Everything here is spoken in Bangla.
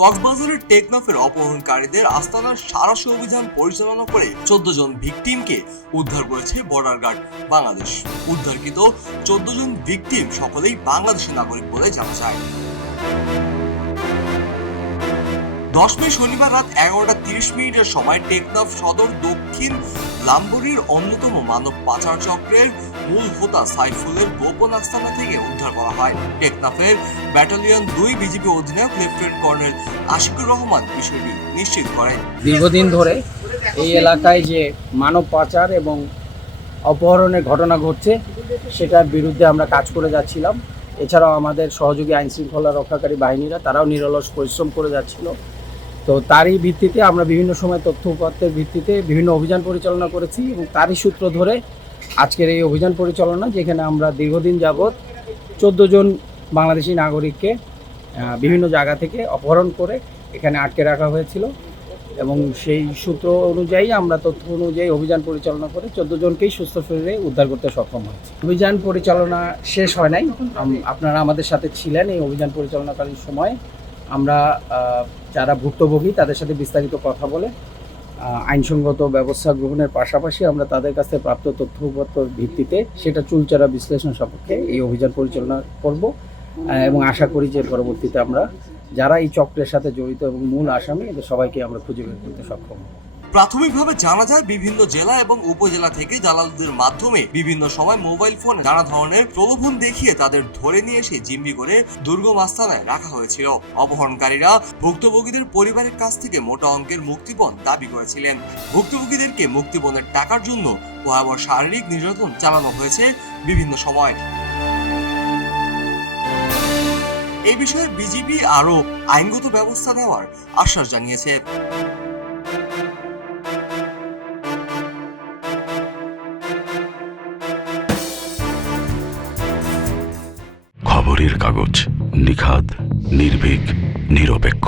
কক্সবাজারের টেকনাফের অপহরণকারীদের আস্তানার সারাশি অভিযান পরিচালনা করে 14 জন ভিকটিমকে উদ্ধার করেছে বর্ডার গার্ড বাংলাদেশ। উদ্ধারকৃত 14 জন ভিকটিম সকলেই বাংলাদেশের নাগরিক বলে জানা যায়। 10 মে শনিবার রাত 11:30 সময় টেকনাফ সদর দক্ষিণ লাম্বরির অন্যতম মানব পাচার চক্রের মূল হোতা সাইফুলের গোপন আস্তানা থেকে উদ্ধার করা হয়। টেকনাফের ব্যাটালিয়ন 2 বিজিবি অধিনায়ক লেফটেন্যান্ট কর্নেল আশিকুর রহমান বিষয়টি নিশ্চিত করেন। দীর্ঘদিন ধরে এই এলাকায় যে মানব পাচার এবং অপহরণের ঘটনা ঘটছে সেটার বিরুদ্ধে আমরা কাজ করে যাচ্ছিলাম। এছাড়াও আমাদের সহযোগী আইন শৃঙ্খলা রক্ষাকারী বাহিনীরা তারাও নিরলস পরিশ্রম করে যাচ্ছিল। তো তারই ভিত্তিতে আমরা বিভিন্ন সময় তথ্য উপাত্তের ভিত্তিতে বিভিন্ন অভিযান পরিচালনা করেছি এবং তারই সূত্র ধরে আজকের এই অভিযান পরিচালনা, যেখানে আমরা দীর্ঘদিন যাবৎ 14 জন বাংলাদেশি নাগরিককে বিভিন্ন জায়গা থেকে অপহরণ করে এখানে আটকে রাখা হয়েছিল এবং সেই সূত্র অনুযায়ী আমরা তথ্য অনুযায়ী অভিযান পরিচালনা করে 14 জনকেই সুস্থ শরীরে উদ্ধার করতে সক্ষম হয়েছি। অভিযান পরিচালনা শেষ হয় নাই, আপনারা আমাদের সাথে ছিলেন এই অভিযান পরিচালনাকালীন সময়। আমরা যারা ভুক্তভোগী তাদের সাথে বিস্তারিত কথা বলে আইনসঙ্গত ব্যবস্থা গ্রহণের পাশাপাশি আমরা তাদের কাছে প্রাপ্ত তথ্যপত্রের ভিত্তিতে সেটা চুলচারা বিশ্লেষণ সাপেক্ষে এই অভিযান পরিচালনা করব এবং আশা করি যে পরবর্তীতে আমরা যারা এই চক্রের সাথে জড়িত এবং মূল আসামি এদের সবাইকে আমরা খুঁজে বের করতে সক্ষম হব। প্রাথমিকভাবে জানা যায় বিভিন্ন জেলা এবং উপজেলা থেকে দালালদের মাধ্যমে বিভিন্ন সময় মোবাইল ফোনে নানা ধরনের প্রলোভন দেখিয়ে তাদের ধরে নিয়ে এসে জিম্মি করে দুর্গম আস্তানায় রাখা হয়েছিল। অপহরণকারীরা ভুক্তভোগীদের পরিবারের কাছ থেকে মোটা অঙ্কের মুক্তিপণ দাবি করেছিলেন। ভুক্তভোগীদেরকে মুক্তিপণের টাকার জন্য ভয়াবহ শারীরিক নির্যাতন চালানো হয়েছে বিভিন্ন সময়। এই বিষয়ে বিজিবি আরও আইনগত ব্যবস্থা নেওয়ার আশ্বাস জানিয়েছে। খবরের কাগজ, নিখাদ, নির্ভীক, নিরপেক্ষ।